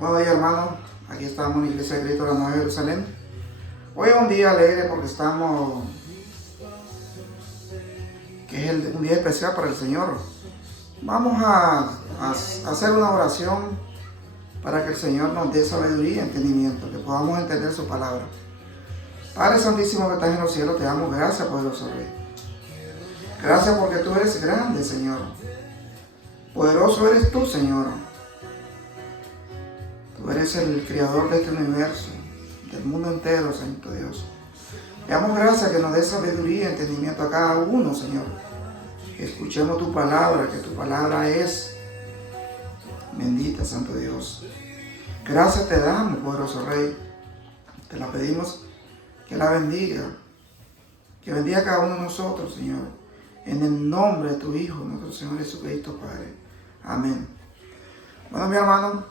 Buenos días, hermanos. Aquí estamos en la Iglesia de Cristo de la Nueva Jerusalén. Hoy es un día alegre porque es un día especial para el Señor. Vamos a hacer una oración para que el Señor nos dé sabiduría y entendimiento, que podamos entender su palabra. Padre Santísimo que estás en los cielos, te damos gracias, poderoso Rey. Gracias porque tú eres grande, Señor. Poderoso eres tú, Señor. Tú eres el creador de este universo, del mundo entero, Santo Dios. Te damos gracias que nos dé sabiduría y entendimiento a cada uno, Señor. Que escuchemos tu palabra, que tu palabra es bendita, Santo Dios. Gracias te damos, poderoso Rey. Te la pedimos que la bendiga. Que bendiga a cada uno de nosotros, Señor. En el nombre de tu Hijo, nuestro Señor Jesucristo, Padre. Amén. Bueno, mi hermano,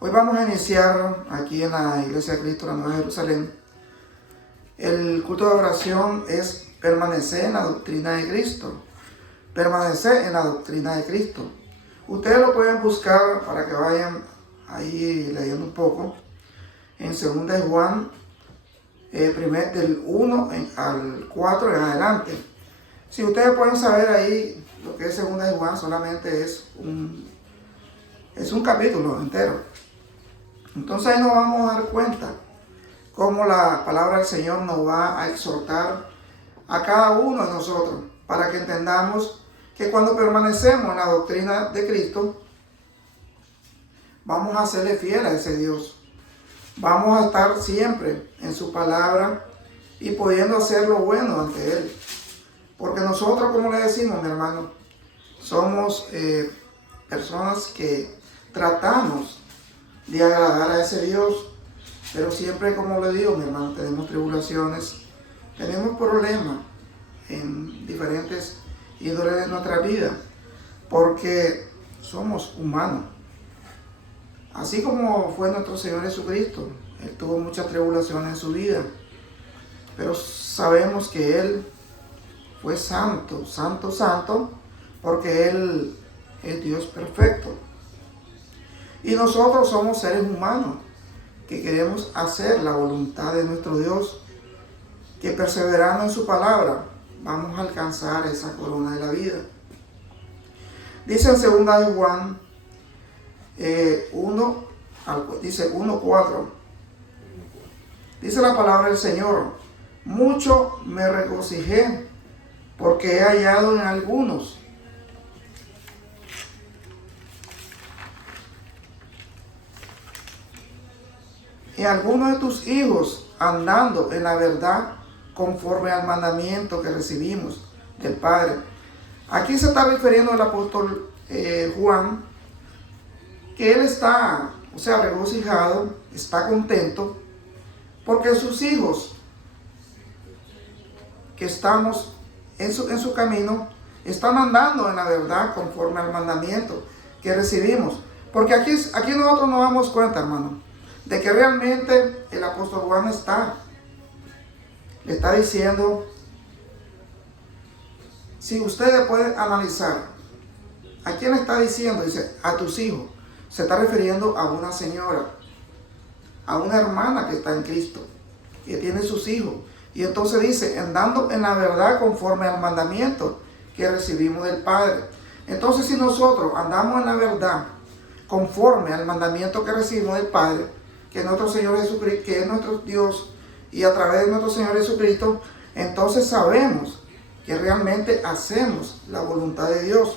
hoy vamos a iniciar aquí en la Iglesia de Cristo, la Nueva Jerusalén. El culto de oración es permanecer en la doctrina de Cristo. Permanecer en la doctrina de Cristo. Ustedes lo pueden buscar para que vayan ahí leyendo un poco. En 2 de Juan, del 1 al 4 en adelante. Si ustedes pueden saber ahí lo que es 2 de Juan, solamente es un capítulo entero. Entonces ahí nos vamos a dar cuenta cómo la palabra del Señor nos va a exhortar a cada uno de nosotros para que entendamos que cuando permanecemos en la doctrina de Cristo, vamos a serle fiel a ese Dios. Vamos a estar siempre en su palabra y pudiendo hacer lo bueno ante Él. Porque nosotros, como le decimos, mi hermano, somos personas que tratamos de agradar a ese Dios. Pero siempre, como le digo, mi hermano, tenemos tribulaciones, tenemos problemas en diferentes índoles de nuestra vida. Porque somos humanos. Así como fue nuestro Señor Jesucristo, Él tuvo muchas tribulaciones en su vida, pero sabemos que Él fue santo, santo, santo, porque Él es Dios perfecto. Y nosotros somos seres humanos que queremos hacer la voluntad de nuestro Dios, que perseverando en su palabra vamos a alcanzar esa corona de la vida. Dice en 2 de Juan 1:4. Dice la palabra del Señor: mucho me regocijé porque he hallado en algunos de tus hijos andando en la verdad conforme al mandamiento que recibimos del Padre. Aquí se está refiriendo el apóstol Juan, que él está, regocijado, está contento, porque sus hijos que estamos en su camino, están andando en la verdad conforme al mandamiento que recibimos. Porque aquí nosotros nos damos cuenta, hermano, de que realmente el apóstol Juan le está diciendo, si ustedes pueden analizar, ¿a quién le está diciendo? Dice, a tus hijos. Se está refiriendo a una señora, a una hermana que está en Cristo, que tiene sus hijos. Y entonces dice, andando en la verdad conforme al mandamiento que recibimos del Padre. Entonces, si nosotros andamos en la verdad conforme al mandamiento que recibimos del Padre, que es nuestro Señor Jesucristo, que es nuestro Dios, y a través de nuestro Señor Jesucristo, entonces sabemos que realmente hacemos la voluntad de Dios.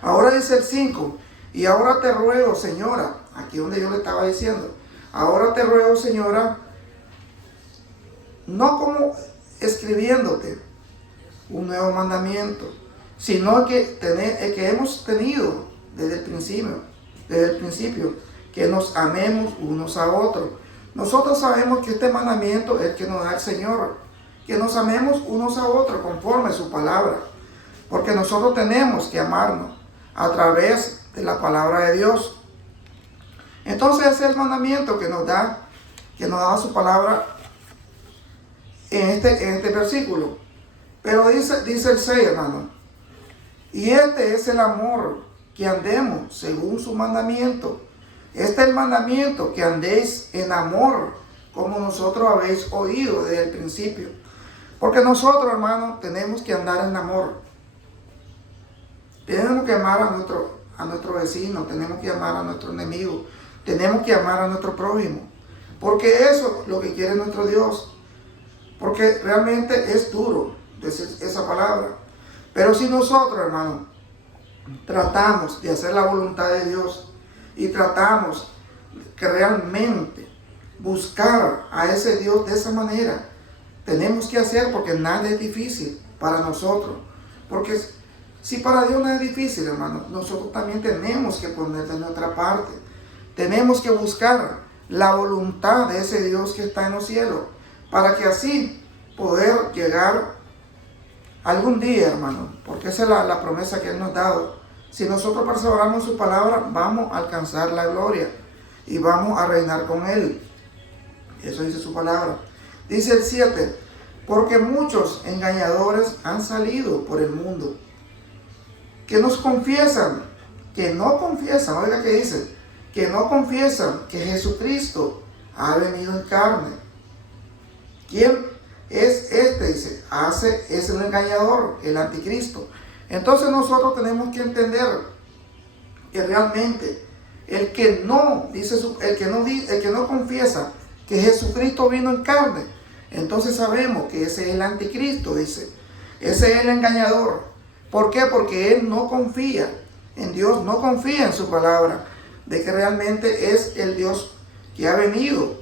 Ahora dice el 5, y ahora te ruego, señora, aquí donde yo le estaba diciendo, ahora te ruego, señora, no como escribiéndote un nuevo mandamiento, sino que hemos tenido desde el principio, que nos amemos unos a otros. Nosotros sabemos que este mandamiento es el que nos da el Señor, que nos amemos unos a otros conforme a su palabra, porque nosotros tenemos que amarnos a través de la palabra de Dios. Entonces ese es el mandamiento que nos da su palabra en este versículo. Pero dice el 6, hermano, y este es el amor, que andemos según su mandamiento. Este es el mandamiento, que andéis en amor, como nosotros habéis oído desde el principio. Porque nosotros, hermanos, tenemos que andar en amor. Tenemos que amar a nuestro vecino, tenemos que amar a nuestro enemigo, tenemos que amar a nuestro prójimo. Porque eso es lo que quiere nuestro Dios. Porque realmente es duro decir esa palabra. Pero si nosotros, hermanos, tratamos de hacer la voluntad de Dios y tratamos que realmente buscar a ese Dios de esa manera, tenemos que hacer, porque nada es difícil para nosotros. Porque si para Dios no es difícil, hermanos, nosotros también tenemos que poner de nuestra parte. Tenemos que buscar la voluntad de ese Dios que está en los cielos, para que así poder llegar algún día, hermano, porque esa es la promesa que Él nos ha dado. Si nosotros perseveramos en su palabra, vamos a alcanzar la gloria y vamos a reinar con Él. Eso dice su palabra. Dice el 7, porque muchos engañadores han salido por el mundo, que no confiesan, oiga que dice, que no confiesan que Jesucristo ha venido en carne. ¿Quién es este? Dice, es el engañador, el anticristo. Entonces nosotros tenemos que entender que realmente el que no confiesa que Jesucristo vino en carne, entonces sabemos que ese es el anticristo, dice. Ese es el engañador. ¿Por qué? Porque él no confía en Dios, no confía en su palabra, de que realmente es el Dios que ha venido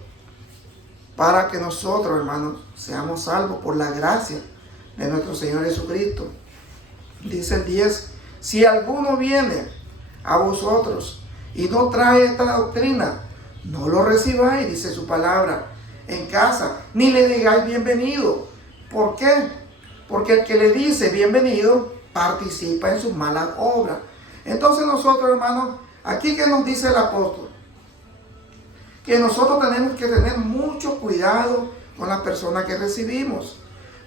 para que nosotros, hermanos, seamos salvos por la gracia de nuestro Señor Jesucristo. Dice el 10, si alguno viene a vosotros y no trae esta doctrina, no lo recibáis, dice su palabra, en casa, ni le digáis bienvenido. ¿Por qué? Porque el que le dice bienvenido participa en sus malas obras. Entonces nosotros, hermanos, aquí que nos dice el apóstol, que nosotros tenemos que tener mucho cuidado con las personas que recibimos.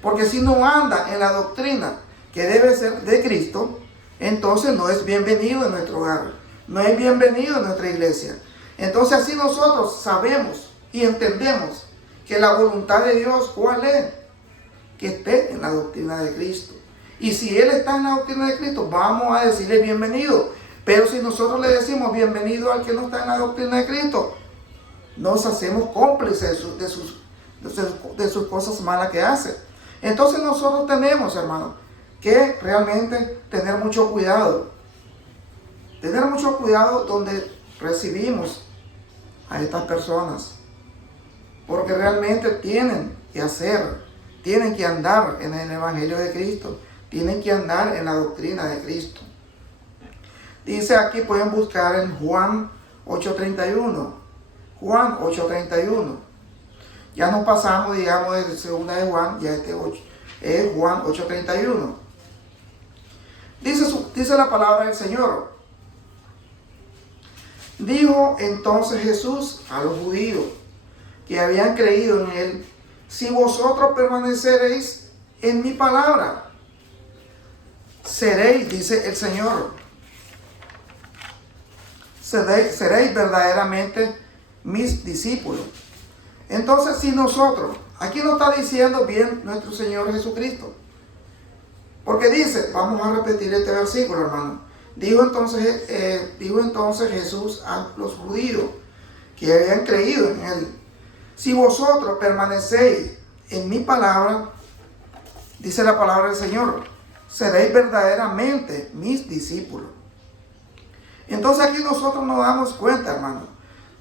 Porque si no anda en la doctrina que debe ser de Cristo, entonces no es bienvenido en nuestro hogar, no es bienvenido en nuestra iglesia. Entonces así nosotros sabemos y entendemos que la voluntad de Dios, ¿cuál es? Que esté en la doctrina de Cristo. Y si Él está en la doctrina de Cristo, vamos a decirle bienvenido. Pero si nosotros le decimos bienvenido al que no está en la doctrina de Cristo, nos hacemos cómplices de sus cosas malas que hace. Entonces nosotros tenemos, hermanos, que realmente tener mucho cuidado. Tener mucho cuidado donde recibimos a estas personas. Porque realmente tienen que andar en el Evangelio de Cristo. Tienen que andar en la doctrina de Cristo. Dice aquí, pueden buscar en Juan 8:31. Juan 8:31. Ya nos pasamos, digamos, de segunda de Juan, ya este 8. Es Juan 8:31. Dice la palabra del Señor. Dijo entonces Jesús a los judíos que habían creído en Él: si vosotros permaneceréis en mi palabra, seréis, dice el Señor, seréis verdaderamente mis discípulos. Entonces, si nosotros, aquí no está diciendo bien nuestro Señor Jesucristo, porque dice, vamos a repetir este versículo, hermano. Dijo entonces Jesús a los judíos que habían creído en Él: si vosotros permanecéis en mi palabra, dice la palabra del Señor, seréis verdaderamente mis discípulos. Entonces aquí nosotros nos damos cuenta, hermano,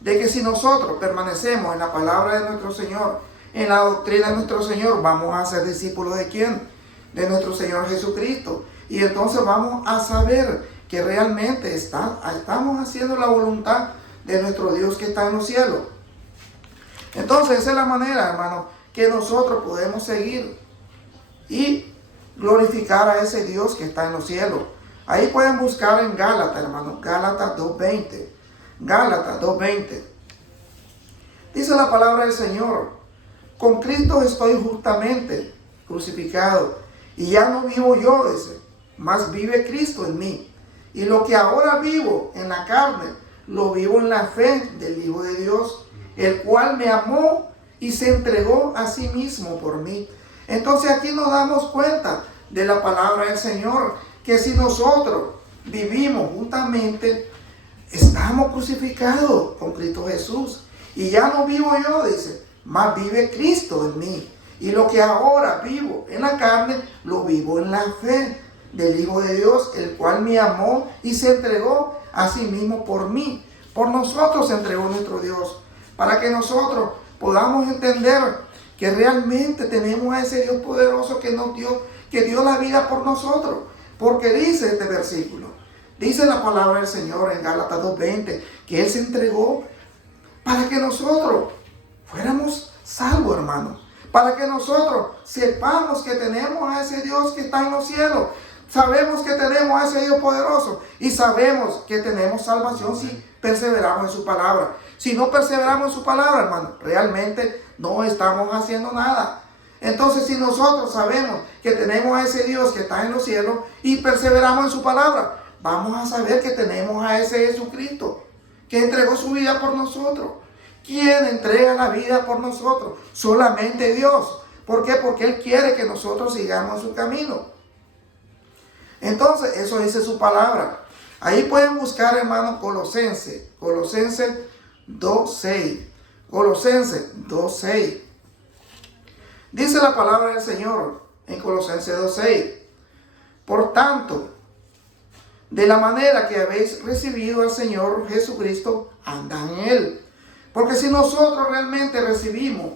de que si nosotros permanecemos en la palabra de nuestro Señor, en la doctrina de nuestro Señor, vamos a ser discípulos ¿de quién? De nuestro Señor Jesucristo. Y entonces vamos a saber que realmente estamos haciendo la voluntad de nuestro Dios que está en los cielos. Entonces esa es la manera, hermano, que nosotros podemos seguir y glorificar a ese Dios que está en los cielos. Ahí pueden buscar en Gálatas, hermano, Gálatas 2:20. Gálatas 2:20. Dice la palabra del Señor: con Cristo estoy justamente crucificado, y ya no vivo yo, dice, mas vive Cristo en mí. Y lo que ahora vivo en la carne, lo vivo en la fe del Hijo de Dios, el cual me amó y se entregó a sí mismo por mí. Entonces aquí nos damos cuenta de la palabra del Señor, que si nosotros vivimos juntamente, estamos crucificados con Cristo Jesús. Y ya no vivo yo, dice, mas vive Cristo en mí. Y lo que ahora vivo en la carne, lo vivo en la fe del Hijo de Dios, el cual me amó y se entregó a sí mismo por mí. Por nosotros se entregó nuestro Dios, para que nosotros podamos entender que realmente tenemos a ese Dios poderoso que nos dio, que dio la vida por nosotros. Porque dice este versículo, dice la palabra del Señor en Gálatas 2:20, que Él se entregó para que nosotros fuéramos salvos, hermanos. Para que nosotros sepamos que tenemos a ese Dios que está en los cielos. Sabemos que tenemos a ese Dios poderoso y sabemos que tenemos salvación si perseveramos en su palabra. Si no perseveramos en su palabra, hermano, realmente no estamos haciendo nada. Entonces, si nosotros sabemos que tenemos a ese Dios que está en los cielos y perseveramos en su palabra, vamos a saber que tenemos a ese Jesucristo que entregó su vida por nosotros. ¿Quién entrega la vida por nosotros? Solamente Dios. ¿Por qué? Porque Él quiere que nosotros sigamos su camino. Entonces, eso dice su palabra. Ahí pueden buscar, hermanos, Colosenses 2:6. Colosenses 2:6. Dice la palabra del Señor en Colosenses 2:6. Por tanto, de la manera que habéis recibido al Señor Jesucristo, andad en Él. Porque si nosotros realmente recibimos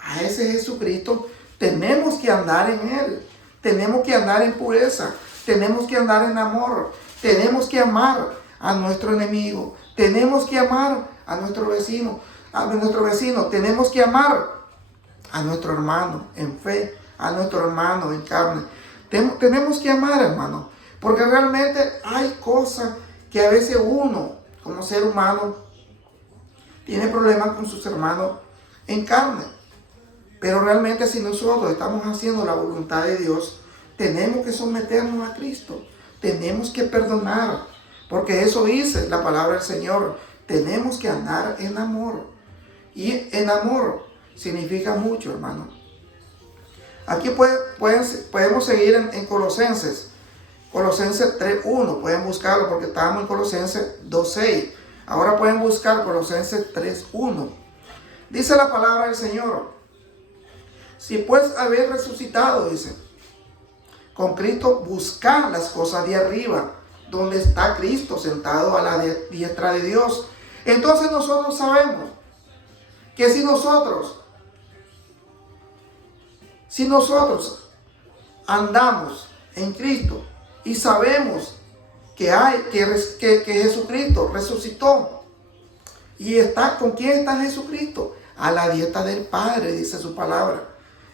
a ese Jesucristo, tenemos que andar en Él. Tenemos que andar en pureza. Tenemos que andar en amor. Tenemos que amar a nuestro enemigo. Tenemos que amar a nuestro vecino. Tenemos que amar a nuestro hermano en fe, a nuestro hermano en carne. Tenemos que amar, hermano. Porque realmente hay cosas que a veces uno, como ser humano, tiene problemas con sus hermanos en carne. Pero realmente si nosotros estamos haciendo la voluntad de Dios, tenemos que someternos a Cristo. Tenemos que perdonar. Porque eso dice la palabra del Señor. Tenemos que andar en amor. Y en amor significa mucho, hermano. Aquí podemos seguir en Colosenses. Colosenses 3:1. Pueden buscarlo porque estábamos en Colosenses 2:6. Ahora pueden buscar Colosenses 3:1. Dice la palabra del Señor. Si pues habéis resucitado, dice, con Cristo, buscad las cosas de arriba, donde está Cristo sentado a la diestra de Dios. Entonces nosotros sabemos que si nosotros andamos en Cristo y sabemos que Jesucristo resucitó y está, ¿con quién está Jesucristo? A la diestra del Padre, dice su palabra.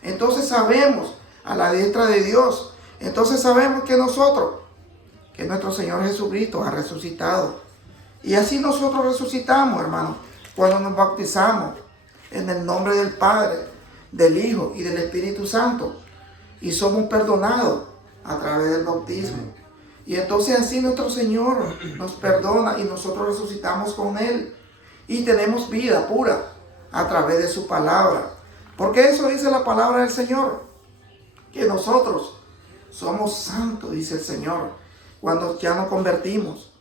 Entonces sabemos, a la diestra de Dios. Entonces sabemos que nuestro Señor Jesucristo ha resucitado. Y así nosotros resucitamos, hermanos, cuando nos bautizamos en el nombre del Padre, del Hijo y del Espíritu Santo. Y somos perdonados a través del bautismo. Y entonces así nuestro Señor nos perdona y nosotros resucitamos con Él. Y tenemos vida pura a través de su palabra. Porque eso dice la palabra del Señor. Que nosotros somos santos, dice el Señor. Cuando ya nos convertimos.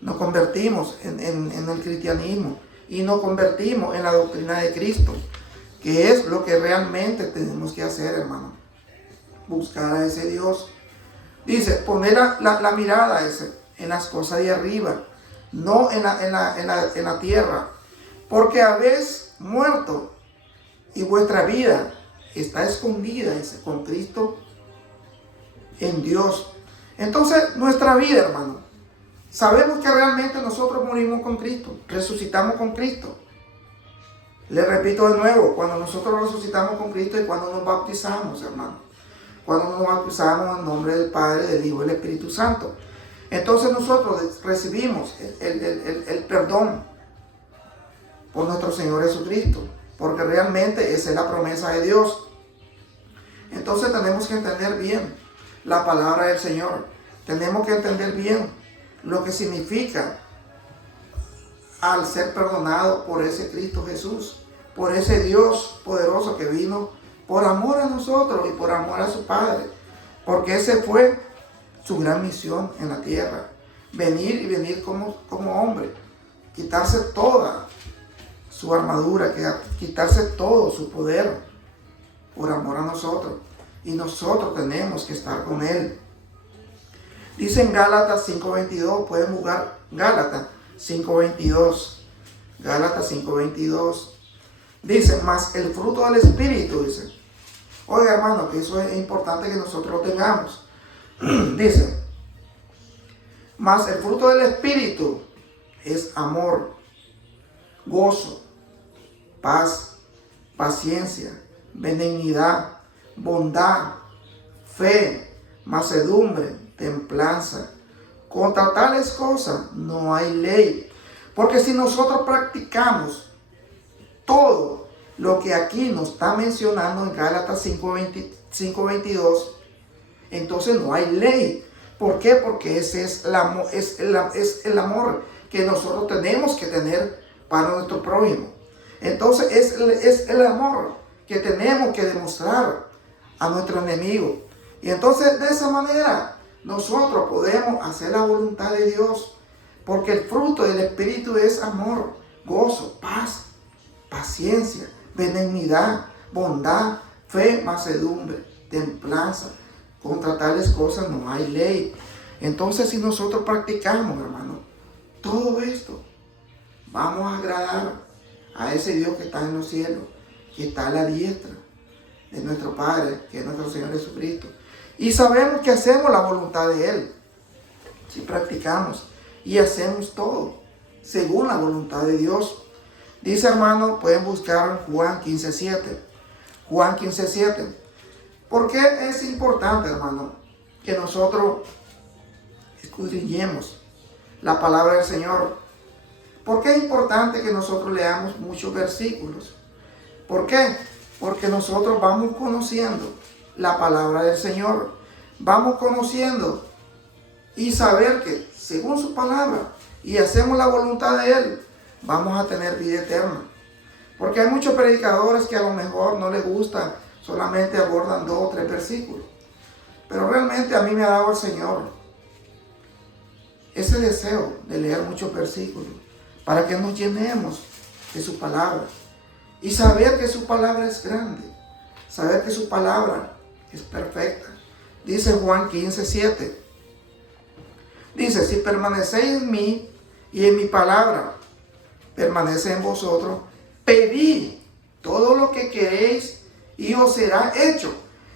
Nos convertimos en el cristianismo. Y nos convertimos en la doctrina de Cristo. Que es lo que realmente tenemos que hacer, hermano. Buscar a ese Dios. Dice, poner la mirada en las cosas de arriba, no en la tierra, porque habéis muerto y vuestra vida está escondida con Cristo en Dios. Entonces, nuestra vida, hermano, sabemos que realmente nosotros morimos con Cristo, resucitamos con Cristo. Le repito de nuevo, cuando nosotros resucitamos con Cristo y cuando nos bautizamos, hermano. Cuando nos bautizamos en nombre del Padre, del Hijo y del Espíritu Santo. Entonces nosotros recibimos el perdón por nuestro Señor Jesucristo. Porque realmente esa es la promesa de Dios. Entonces tenemos que entender bien la palabra del Señor. Tenemos que entender bien lo que significa al ser perdonado por ese Cristo Jesús, por ese Dios poderoso que vino por amor a nosotros y por amor a su Padre, porque ese fue su gran misión en la tierra, venir como hombre, quitarse toda su armadura, quitarse todo su poder por amor a nosotros, y nosotros tenemos que estar con Él. Dice en Gálatas 5:22, pueden buscar Gálatas 5:22, Gálatas 5:22, dice, mas el fruto del Espíritu, dice, oiga hermano, que eso es importante que nosotros lo tengamos. Dice, mas el fruto del Espíritu es amor, gozo, paz, paciencia, benignidad, bondad, fe, mansedumbre, templanza. Contra tales cosas no hay ley. Porque si nosotros practicamos todo lo que aquí nos está mencionando en Gálatas 5:22, entonces no hay ley. ¿Por qué? Porque ese es el amor que nosotros tenemos que tener para nuestro prójimo. Entonces es el amor que tenemos que demostrar a nuestro enemigo. Y entonces de esa manera nosotros podemos hacer la voluntad de Dios. Porque el fruto del Espíritu es amor, gozo, paz, paciencia, benignidad, bondad, fe, mansedumbre, templanza. Contra tales cosas no hay ley. Entonces, si nosotros practicamos, hermano, todo esto, vamos a agradar a ese Dios que está en los cielos, que está a la diestra de nuestro Padre, que es nuestro Señor Jesucristo. Y sabemos que hacemos la voluntad de Él, si practicamos y hacemos todo según la voluntad de Dios. Dice, hermano, pueden buscar Juan 15:7. Juan 15:7. ¿Por qué es importante, hermano, que nosotros escudriñemos la palabra del Señor? ¿Por qué es importante que nosotros leamos muchos versículos? ¿Por qué? Porque nosotros vamos conociendo la palabra del Señor. Vamos conociendo y saber que según su palabra y hacemos la voluntad de Él, vamos a tener vida eterna. Porque hay muchos predicadores que a lo mejor no les gusta, solamente abordan 2 o 3 versículos. Pero realmente a mí me ha dado el Señor ese deseo de leer muchos versículos para que nos llenemos de su palabra y saber que su palabra es grande, saber que su palabra es perfecta. Dice Juan 15:7. Dice, si permanecéis en mí y en mi palabra permanece en vosotros, pedid todo lo que queréis y os será hecho.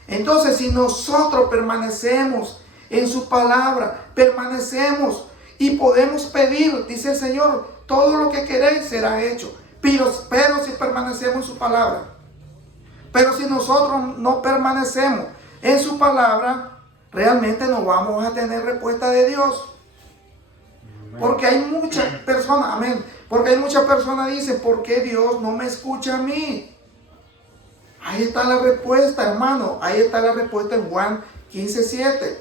Entonces, si nosotros permanecemos en su palabra, permanecemos y podemos pedir, dice el Señor, todo lo que queréis será hecho. Pero si permanecemos en su palabra. Pero si nosotros no permanecemos en su palabra, realmente no vamos a tener respuesta de Dios. Porque hay muchas personas, amén, porque hay muchas personas que dicen, ¿por qué Dios no me escucha a mí? Ahí está la respuesta, hermano. Ahí está la respuesta en Juan 15:7.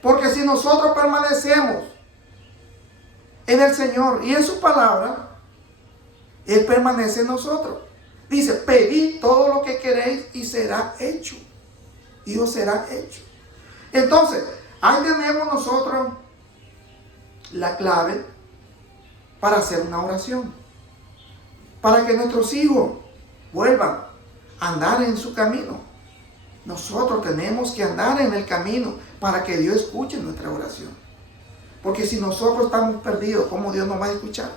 Porque si nosotros permanecemos en el Señor y en su palabra, Él permanece en nosotros. Dice, pedid todo lo que queréis y será hecho. Y os será hecho. Entonces, ahí tenemos nosotros la clave para hacer una oración. Para que nuestros hijos vuelvan a andar en su camino. Nosotros tenemos que andar en el camino para que Dios escuche nuestra oración. Porque si nosotros estamos perdidos, ¿cómo Dios nos va a escuchar?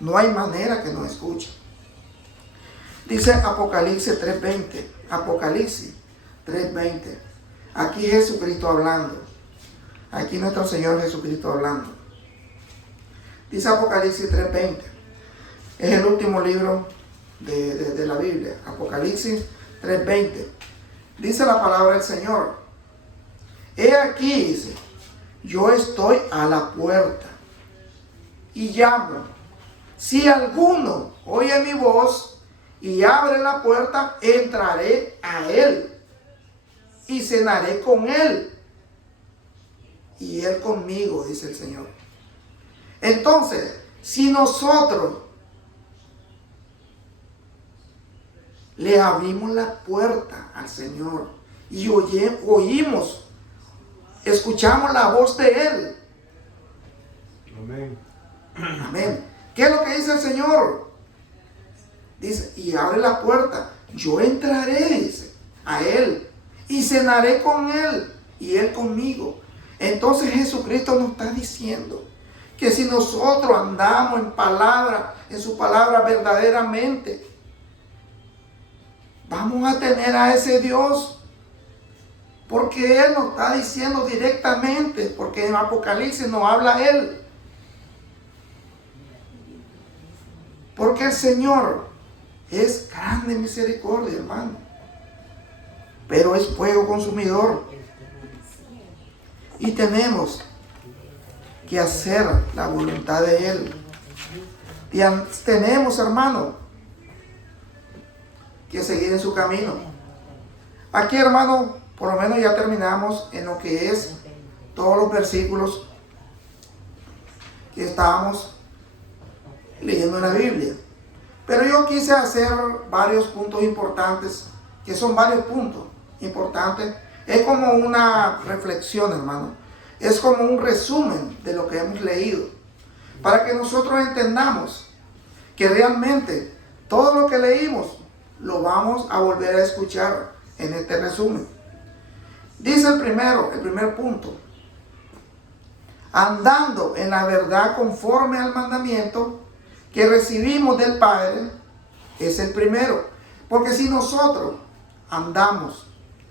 No hay manera que nos escuche. Dice Apocalipsis 3:20. Apocalipsis 3:20. Aquí Jesucristo hablando. Aquí nuestro Señor Jesucristo hablando. Dice Apocalipsis 3:20. Es el último libro de la Biblia. Apocalipsis 3:20. Dice la palabra del Señor. He aquí, dice, yo estoy a la puerta y llamo. Si alguno oye mi voz y abre la puerta, entraré a él y cenaré con él y él conmigo, dice el Señor. Entonces, si nosotros le abrimos la puerta al Señor y oímos, escuchamos la voz de Él. Amén. Amén. ¿Qué es lo que dice el Señor? Dice, y abre la puerta. Yo entraré, dice, a Él y cenaré con Él y Él conmigo. Entonces Jesucristo nos está diciendo que si nosotros andamos en palabra, en su palabra verdaderamente, vamos a tener a ese Dios. Porque Él nos está diciendo directamente, porque en Apocalipsis nos habla Él. Porque el Señor es grande en misericordia, hermano. Pero es fuego consumidor. Y tenemos que hacer la voluntad de Él. Tenemos, hermano, que seguir en su camino. Aquí, hermano, por lo menos ya terminamos en lo que es todos los versículos que estábamos leyendo en la Biblia. Pero yo quise hacer varios puntos importantes, que son varios puntos importantes. Es como una reflexión, hermano. Es como un resumen de lo que hemos leído, para que nosotros entendamos que realmente todo lo que leímos lo vamos a volver a escuchar en este resumen. Dice el primer punto: andando en la verdad conforme al mandamiento que recibimos del Padre. Es el primero. Porque si nosotros andamos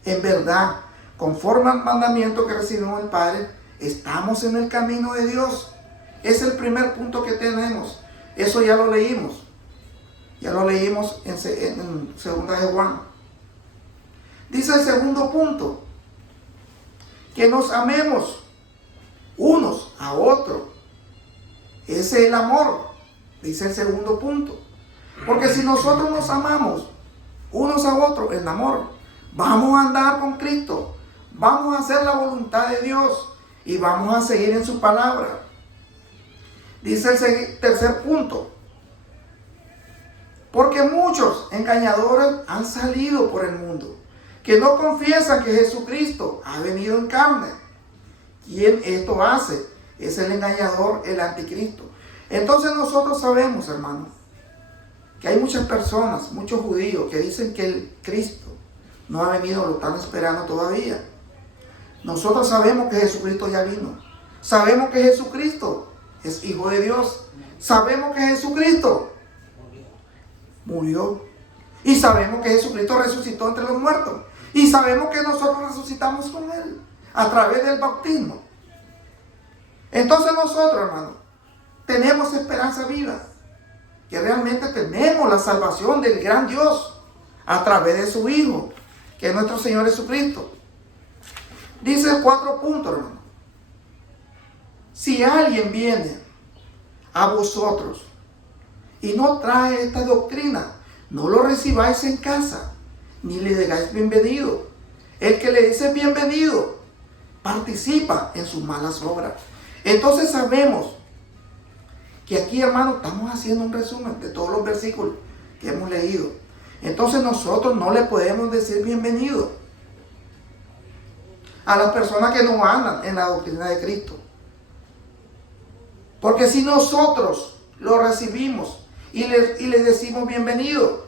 en verdad conforme al mandamiento que recibimos del Padre, estamos en el camino de Dios. Es el primer punto que tenemos. Eso ya lo leímos. Ya lo leímos en 2 de Juan. Dice el segundo punto: que nos amemos unos a otros. Ese es el amor, dice el segundo punto. Porque si nosotros nos amamos unos a otros en amor, vamos a andar con Cristo, vamos a hacer la voluntad de Dios y vamos a seguir en su palabra. Dice el tercer punto: porque muchos engañadores han salido por el mundo, que no confiesan que Jesucristo ha venido en carne. ¿Quién esto hace? Es el engañador, el anticristo. Entonces nosotros sabemos, hermano, que hay muchas personas, muchos judíos, que dicen que el Cristo no ha venido, lo están esperando todavía. Nosotros sabemos que Jesucristo ya vino. Sabemos que Jesucristo es Hijo de Dios. Sabemos que Jesucristo murió. Y sabemos que Jesucristo resucitó entre los muertos. Y sabemos que nosotros resucitamos con Él a través del bautismo. Entonces nosotros, hermano, tenemos esperanza viva. Que realmente tenemos la salvación del gran Dios a través de su Hijo, que es nuestro Señor Jesucristo. Dice 4 puntos, hermano. Si alguien viene a vosotros y no trae esta doctrina, no lo recibáis en casa, ni le digáis bienvenido. El que le dice bienvenido participa en sus malas obras. Entonces sabemos que aquí, hermano, estamos haciendo un resumen de todos los versículos que hemos leído. Entonces nosotros no le podemos decir bienvenido a las personas que no andan en la doctrina de Cristo. Porque si nosotros lo recibimos y le decimos bienvenido,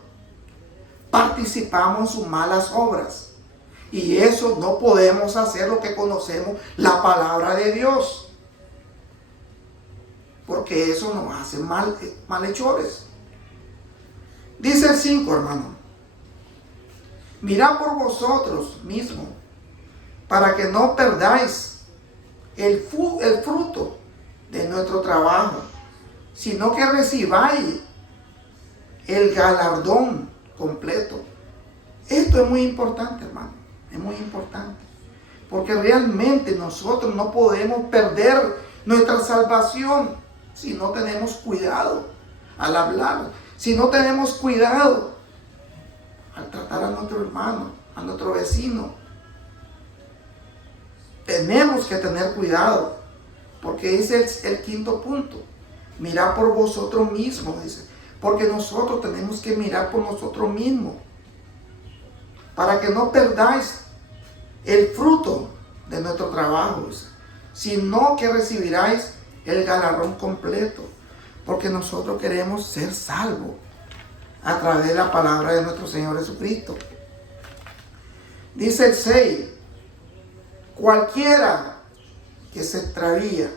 participamos en sus malas obras. Y eso no podemos hacer lo que conocemos, la palabra de Dios. Porque eso nos hace malhechores. Dice el 5, hermano: mirad por vosotros mismos, para que no perdáis el fruto de nuestro trabajo, sino que recibáis el galardón completo. Esto es muy importante, hermano. Es muy importante. Porque realmente nosotros no podemos perder nuestra salvación si no tenemos cuidado al hablar, si no tenemos cuidado al tratar a nuestro hermano, a nuestro vecino. Tenemos que tener cuidado Porque ese es el quinto punto. Mirad por vosotros mismos, dice. Porque nosotros tenemos que mirar por nosotros mismos. Para que no perdáis el fruto de nuestro trabajo, dice, sino que recibiráis el galardón completo. Porque nosotros queremos ser salvos a través de la palabra de nuestro Señor Jesucristo. Dice el 6, cualquiera que se extravía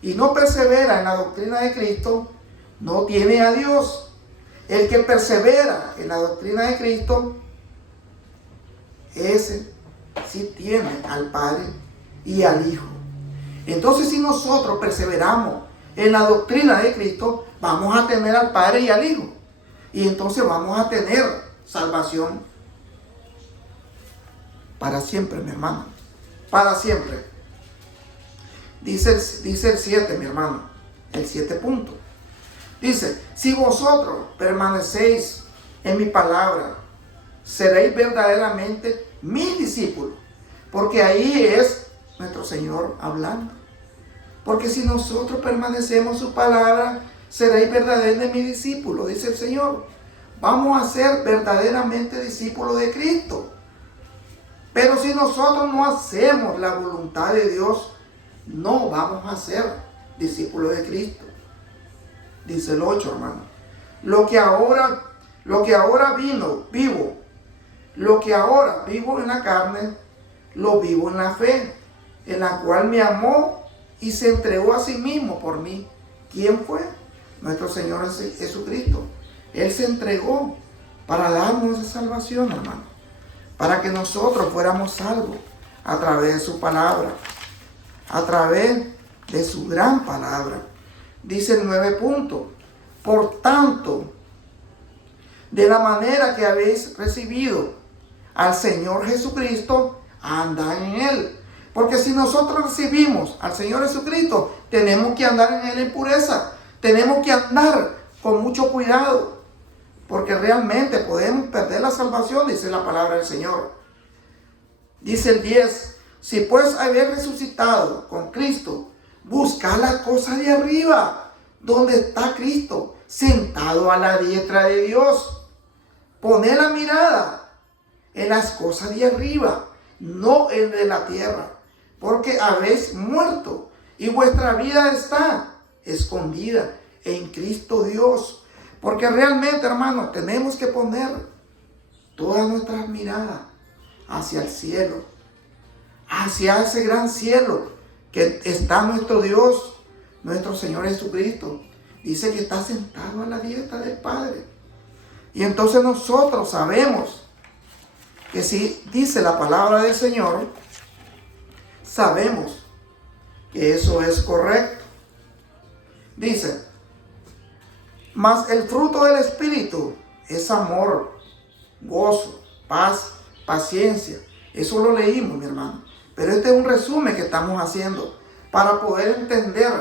y no persevera en la doctrina de Cristo, no tiene a Dios. El que persevera en la doctrina de Cristo, ese sí tiene al Padre y al Hijo. Entonces, si nosotros perseveramos en la doctrina de Cristo, vamos a tener al Padre y al Hijo. Y entonces vamos a tener salvación para siempre, mi hermano. Para siempre. Dice el 7, mi hermano. El 7 punto. Dice, si vosotros permanecéis en mi palabra, seréis verdaderamente mis discípulos. Porque ahí es nuestro Señor hablando. Porque si nosotros permanecemos en su palabra, seréis verdaderamente mis discípulos, dice el Señor. Vamos a ser verdaderamente discípulos de Cristo. Pero si nosotros no hacemos la voluntad de Dios, no vamos a ser discípulos de Cristo. Dice el 8, hermano. Lo que ahora vivo en la carne, lo vivo en la fe, en la cual me amó y se entregó a sí mismo por mí. ¿Quién fue? Nuestro Señor Jesucristo. Él se entregó para darnos esa salvación, hermano. Para que nosotros fuéramos salvos a través de su palabra. A través de su gran palabra. Dice el 9 punto. Por tanto, de la manera que habéis recibido al Señor Jesucristo, andad en Él. Porque si nosotros recibimos al Señor Jesucristo, tenemos que andar en Él en pureza. Tenemos que andar con mucho cuidado. Porque realmente podemos perder la salvación, dice la palabra del Señor. Dice el 10. Si pues habéis resucitado con Cristo, buscad las cosas de arriba, donde está Cristo, sentado a la diestra de Dios. Poned la mirada en las cosas de arriba, no en de la tierra. Porque habéis muerto y vuestra vida está escondida en Cristo Dios. Porque realmente, hermanos, tenemos que poner todas nuestras miradas hacia el cielo, hacia ese gran cielo que está nuestro Dios, nuestro Señor Jesucristo. Dice que está sentado a la diestra del Padre. Y entonces nosotros sabemos que si dice la palabra del Señor, sabemos que eso es correcto. Dice, mas el fruto del Espíritu es amor, gozo, paz, paciencia. Eso lo leímos, mi hermano. Pero este es un resumen que estamos haciendo para poder entender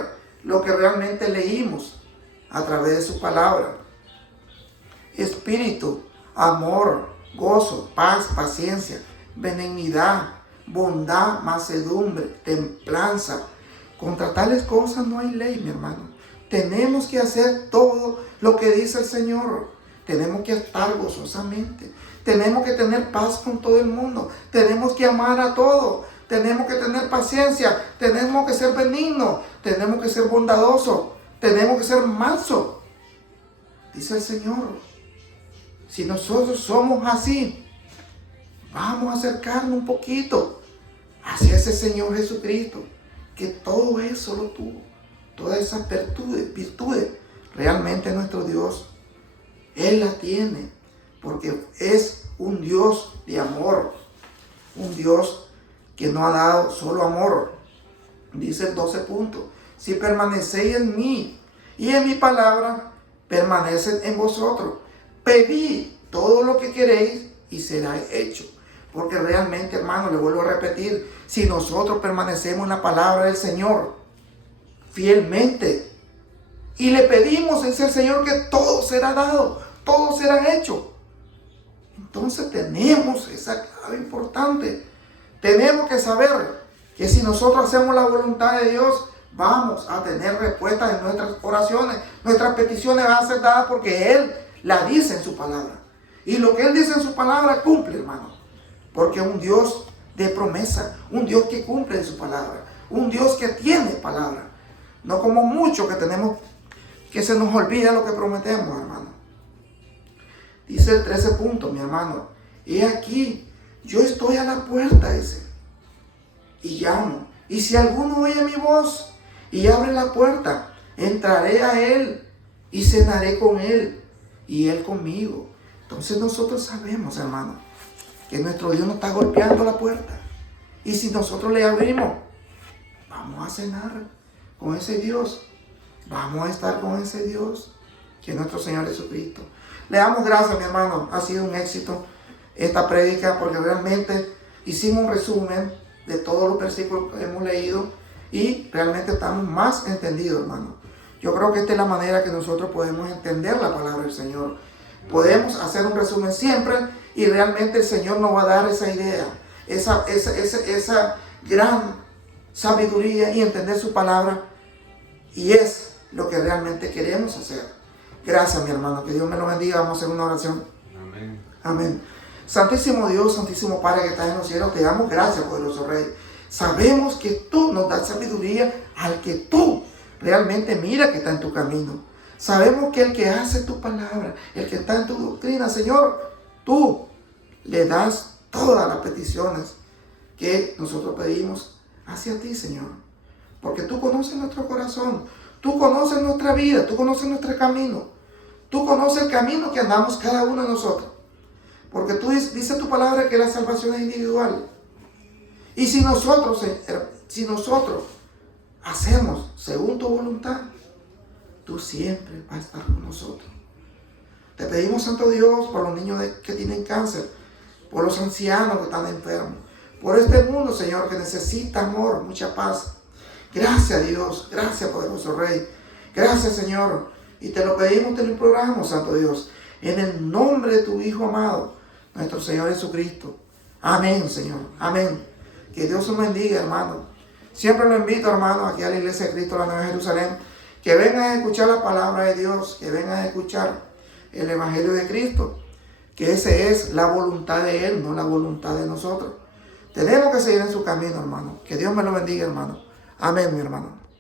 lo que realmente leímos a través de su palabra. Espíritu, amor, gozo, paz, paciencia, benignidad, bondad, mansedumbre, templanza. Contra tales cosas no hay ley, mi hermano. Tenemos que hacer todo lo que dice el Señor. Tenemos que estar gozosamente. Tenemos que tener paz con todo el mundo. Tenemos que amar a todos. Tenemos que tener paciencia. Tenemos que ser benignos. Tenemos que ser bondadosos. Tenemos que ser mansos. Dice el Señor. Si nosotros somos así, vamos a acercarnos un poquito hacia ese Señor Jesucristo, que todo eso lo tuvo. Todas esas virtudes, realmente nuestro Dios, Él las tiene, porque es un Dios de amor, un Dios que no ha dado solo amor. Dice el 12 punto, si permanecéis en mí y en mi palabra, permanecen en vosotros. Pedid todo lo que queréis y será hecho. Porque realmente, hermano, le vuelvo a repetir, si nosotros permanecemos en la palabra del Señor fielmente y le pedimos en el Señor, que todo será dado, todo será hecho. Entonces tenemos esa clave importante. Tenemos que saber que si nosotros hacemos la voluntad de Dios, vamos a tener respuestas en nuestras oraciones. Nuestras peticiones van a ser dadas porque Él la dice en su palabra. Y lo que Él dice en su palabra cumple, hermano. Porque es un Dios de promesa, un Dios que cumple en su palabra, un Dios que tiene palabra. No como muchos que tenemos, que se nos olvida lo que prometemos, hermano. Dice el 13 punto, mi hermano. He aquí, yo estoy a la puerta, dice, y llamo. Y si alguno oye mi voz y abre la puerta, entraré a él y cenaré con él y él conmigo. Entonces nosotros sabemos, hermano, que nuestro Dios nos está golpeando la puerta. Y si nosotros le abrimos, vamos a cenar con ese Dios. Vamos a estar con ese Dios que es nuestro Señor Jesucristo. Le damos gracias, mi hermano. Ha sido un éxito esta prédica porque realmente hicimos un resumen de todos los versículos que hemos leído y realmente estamos más entendidos, hermano. Yo creo que esta es la manera que nosotros podemos entender la palabra del Señor. Podemos hacer un resumen siempre y realmente el Señor nos va a dar esa idea, esa gran sabiduría y entender su palabra, y es lo que realmente queremos hacer. Gracias, mi hermano, que Dios me lo bendiga. Vamos a hacer una oración. Amén. Amén. Santísimo Dios, Santísimo Padre que estás en los cielos, te damos gracias, poderoso Rey. Sabemos que tú nos das sabiduría al que tú realmente mira que está en tu camino. Sabemos que el que hace tu palabra, el que está en tu doctrina, Señor, tú le das todas las peticiones que nosotros pedimos hacia ti, Señor. Porque tú conoces nuestro corazón, tú conoces nuestra vida, tú conoces nuestro camino. Tú conoces el camino que andamos cada uno de nosotros. Porque tú dice tu palabra que la salvación es individual. Y si nosotros hacemos según tu voluntad, tú siempre vas a estar con nosotros. Te pedimos, Santo Dios, por los niños que tienen cáncer, por los ancianos que están enfermos, por este mundo, Señor, que necesita amor, mucha paz. Gracias, Dios. Gracias, poderoso Rey. Gracias, Señor. Y te lo pedimos, te lo imploramos, Santo Dios, en el nombre de tu Hijo amado, nuestro Señor Jesucristo. Amén, Señor. Amén. Que Dios os bendiga, hermano. Siempre lo invito, hermano, aquí a la Iglesia de Cristo, la Nueva Jerusalén, que vengan a escuchar la palabra de Dios, que vengan a escuchar el Evangelio de Cristo, que esa es la voluntad de Él, no la voluntad de nosotros. Tenemos que seguir en su camino, hermano. Que Dios me lo bendiga, hermano. Amén, mi hermano.